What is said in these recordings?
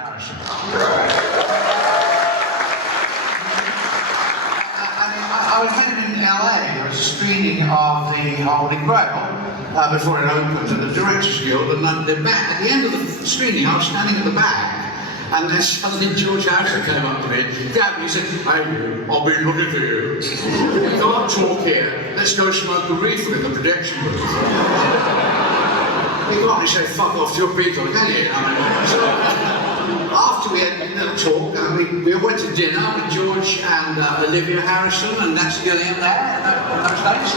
Harrison. I was met him in LA. There was a screening of the Holy Grail before it opened at the Directors Guild, and at the end of the screening, I was standing at the back, and then suddenly George Harrison came up to me, grabbed me, and said, "Hey, I've been looking for you. You can't talk here. Let's go smoke a reefer in the projection booth." You can't say fuck off to your people, can you? So, after we had a talk, we went to dinner with George and Olivia Harrison, and that's Gillian there in those days.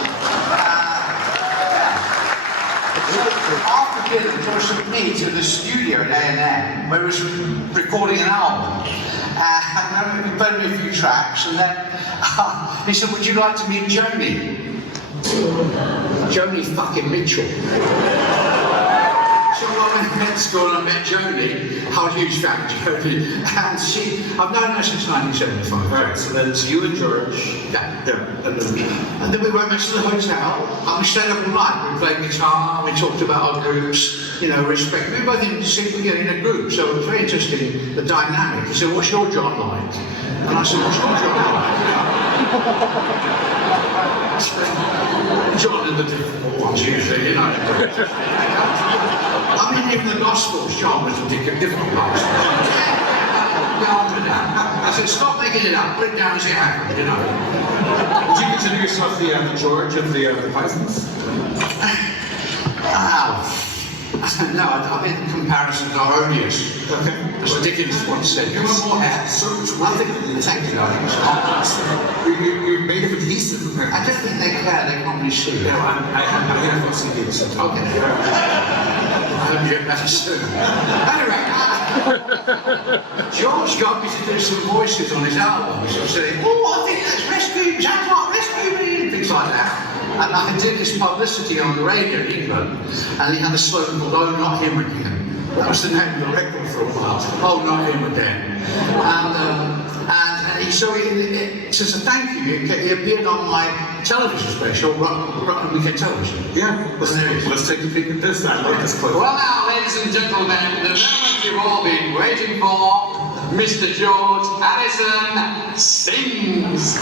So after dinner, George took me to the studio at A&M, where he was recording an album. And we played a few tracks, and then he said, "Would you like to meet Joni?" Joni fucking Mitchell. So I went to med school and I met Joni. I was a huge fan of Joni. And I've known her since 1975. Right, so then it's you and George. Yeah. And then we went back to the hotel and we stayed up all night. We played guitar, we talked about our groups, you know, respect. We both in a group, so it was very interesting, the dynamic. He said, "What's your job like?" And I said, "What's your job like?" John and the difficult ones usually, you know. I mean, even the Gospels, John was a difficult ones. I said, "Stop making it up, put it down as it happened," you know. Would you consider yourself the George of the Pythons? No, I mean, the comparisons are odious. Okay. As Dickens once said, "You want more hair?" Thank you, darling. You made a decent comparison. I don't think they care, they probably see. No, I have not seen you, so okay. I hope you get better soon. Anyway, George got me to do some voices on his album. He was saying, "Oh, I think that's Rescue, sounds like Rescue Me," and things like that. And I did this publicity on the radio in England, and he had a slogan called "Oh, Not Him Again." That was the name of the record for a while. "Oh, Not Him Again." And so as a thank you, he appeared on my television special, Rutles Weekend Television. Yeah, let's take a peek at this. I like this clip. Well now, ladies and gentlemen, the moment you've all been waiting for, Mr. George Harrison sings.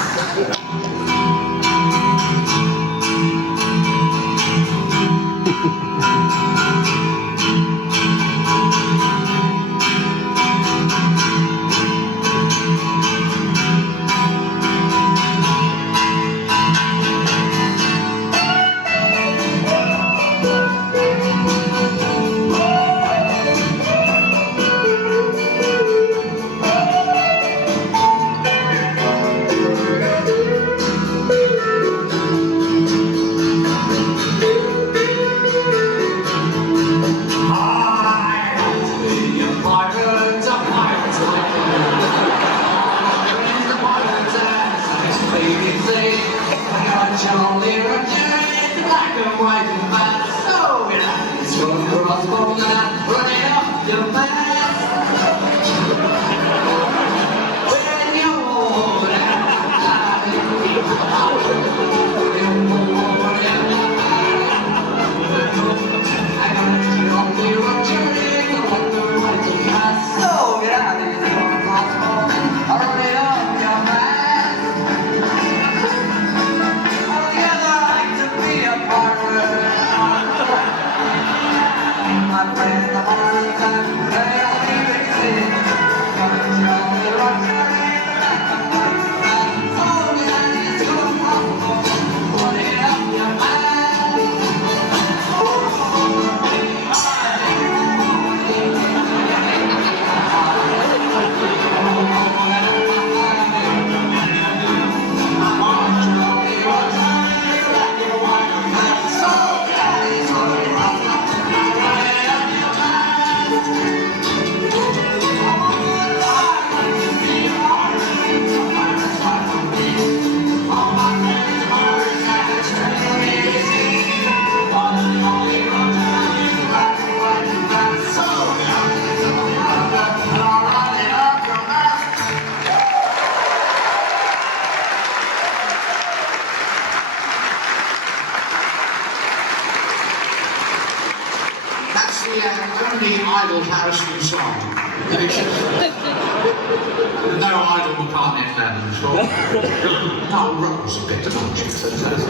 No idol McCartney and Lennon as well. No, Rutles a bit, don't you?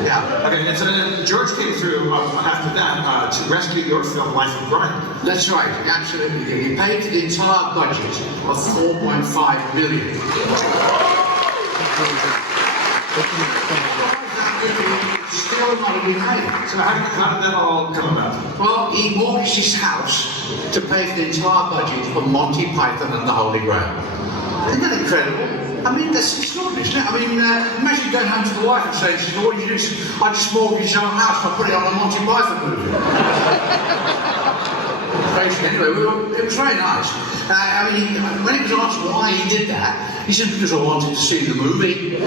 Yeah. Okay, and so then George came through after that to rescue your film, Life of Brian. That's right, absolutely. He paid for the entire budget of $4.5 million. Still not been paid. So how did that all come about? Well, he mortgaged his house to pay for the entire budget of Monty Python and the Holy Grail. Isn't that incredible? I mean, that's extraordinary, isn't it? I mean, imagine going home to the wife and saying, what did you do? I just mortgaged our house, I put it on a Monty Python movie. Basically, anyway, it was very nice. I mean, when he was asked why he did that, he said, because I wanted to see the movie.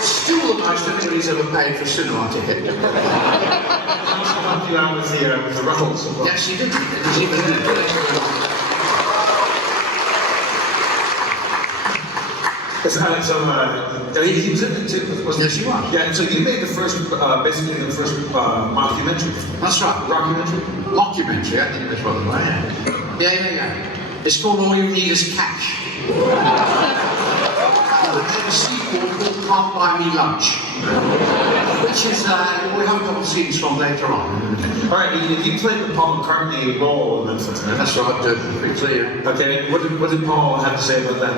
Still the most anybody's ever paid for a cinema ticket. He also helped you out with the Rutles as well. Yes, he did. It was even in it. He was in it too, wasn't he? Yes, he was. Yeah, so you made the first, basically the first mockumentary. That's right. Rockumentary? Mockumentary, I think that's what it was. Yeah. It's called All You Need Is Cash. A sequel called Can't Buy Me Lunch, which is, we have a couple of scenes from later on. Alright, you played the Paul McCartney role in that film. That's right, to be clear. Okay, what did Paul have to say about that?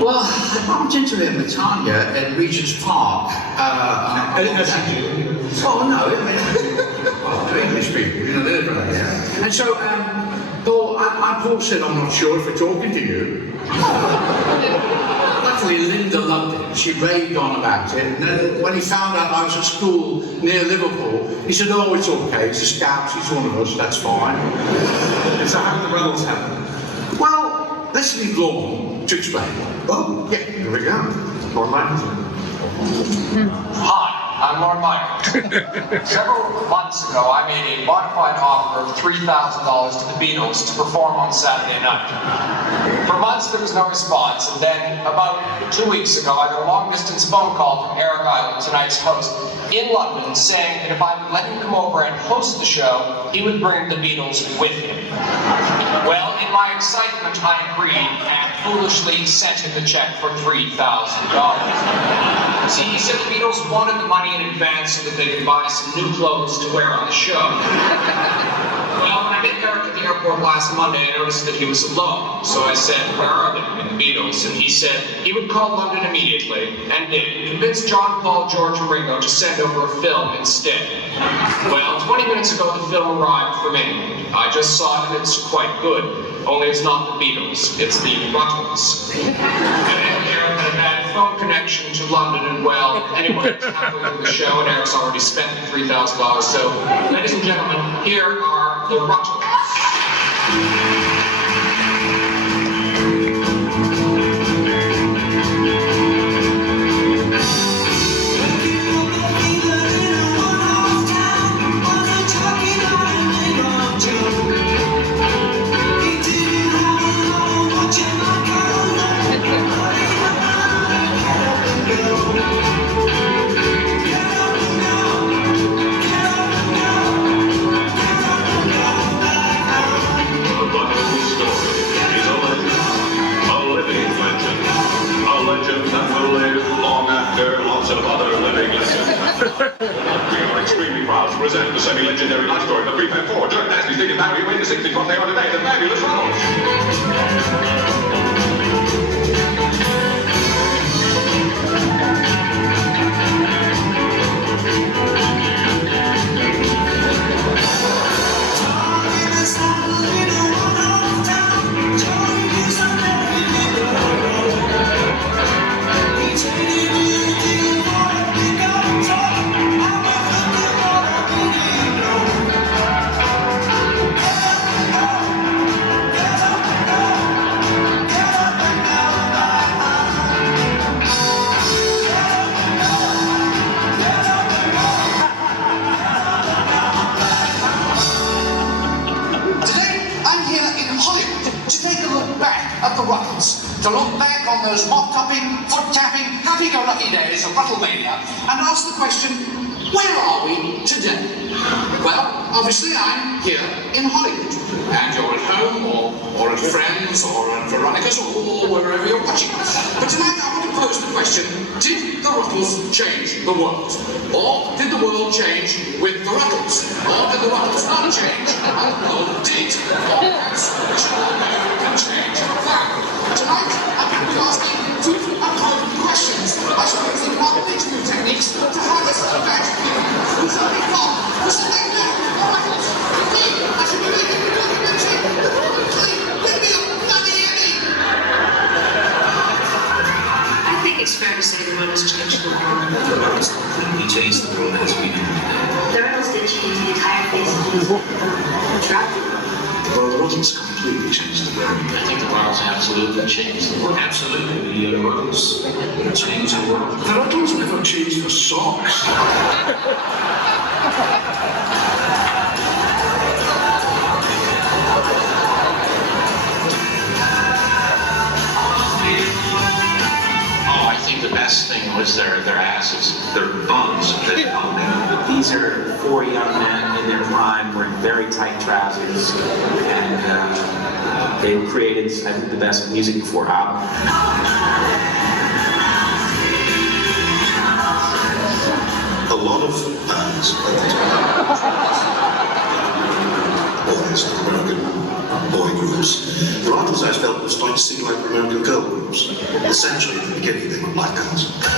Well, I bumped into him with Tanya at Regent's Park. As you do. Oh, no, well, English people, you know, they're right there. And so, Paul said, I'm not sure if we're talking to you. Luckily, Linda loved it. She raved on about it. And then when he found out I was at school near Liverpool, he said, oh, it's okay. He's a scout. He's one of us. That's fine. And so how did the Rutles happen? Well, let's leave Lorne to explain. Oh, yeah, here we go. Lord Michael. Hi, I'm Lord Michael. Several months ago, I made a modified offer of $3,000 to the Beatles to perform on Saturday night. For months, there was no response, and then about 2 weeks ago, I got a long-distance phone call from Eric Idle, tonight's host, in London, saying that if I would let him come over and host the show, he would bring the Beatles with him. Well, in my excitement, I agreed and foolishly sent him the check for $3,000. See, he said the Beatles wanted the money in advance so that they could buy some new clothes to wear on the show. Well, when I met Eric at the airport last Monday, I noticed that he was alone. So I said, where are they? The Beatles. And he said he would call London immediately, and did. He convinced John, Paul, George, and Ringo to send over a film instead. Well, 20 minutes ago, the film arrived from England. I just saw it, and it's quite good. Only it's not the Beatles, it's the Rutles. And Eric had a bad phone connection to London, and well, anyway, it's halfway through the show, and Eric's already spent the $3,000. So, ladies and gentlemen, here are the Rutles. Present the semi-legendary life story of the Prefab 4, Dirk Nasty's digging battery away in the 60s, what they are today, the fabulous Rutles. To look back on those mop-topping, foot-tapping, happy-go-lucky days of Rutlemania and ask the question, Where are we today? Well, obviously I'm here in Hollywood, and you're at home, or at friends, or at Veronica's, or wherever you're watching. But tonight I want to pose the question, did the Rutles change the world? Or did the world change with the Rutles? Or did the Rutles not change, and the world did? Or perhaps we should all know and change that. Tonight I'm going to be asking two important questions. I shall be using one interview techniques to harness the magic feeling. Who's the big one? Who's the big man? The Rutles. Me. I should be making a documentary. Give me a bloody Emmy. I think it's fair to say the Rutles changed the world. The Rutles completely changed the world as we know it today. The Rutles did change the entire face of music. Well, the Rutles completely changed the world. I think the Rutles absolutely changed the world. Absolutely, the Rutles changed the world. The Rutles never changed their socks. I think the best thing was their asses, their bums. These are four young men in their prime wearing very tight trousers, and they created, I think, the best music before album. A lot of bands boys, American boy groups. The Rutles, I felt, was starting to sing like American girl groups. Essentially, at the beginning, they were black girls. When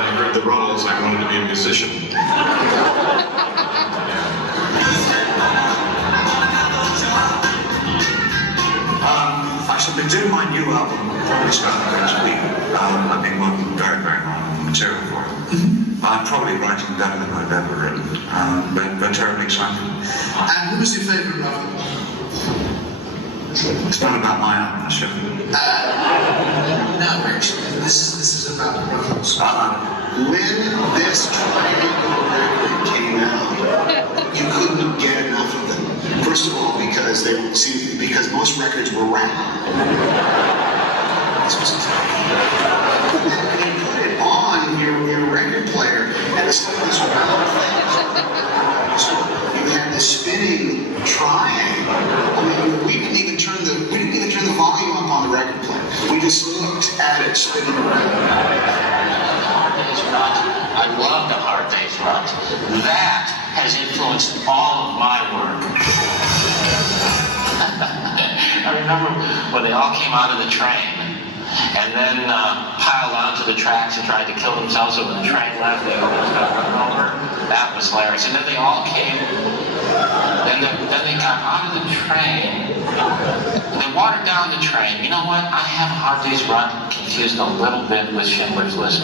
I heard the Rutles, I wanted to be a musician. I shall be doing my new album probably starting next week. I've been working very, very hard on the material for it. I'm probably writing better than I've ever written, but terribly excited. And who was your favourite Rutle? It's not about my album, show. No, actually, this is about the Rutles. When this triangle record came out, you couldn't get enough of them. First of all, because most records were round. And you put it on your record player, and it's like this round thing. So you had this spinning triangle. I mean, we didn't even turn the volume up on the record player. We just looked at it spinning around. I love the Hard Day's Rut. That has influenced all of my work. I remember when they all came out of the train and then piled onto the tracks and tried to kill themselves, so when the train left, they almost got run over. That was hilarious. And then they all came, then they got out of the train, and they watered down the train. You know what? I have a Hard Day's Run confused a little bit with Schindler's List.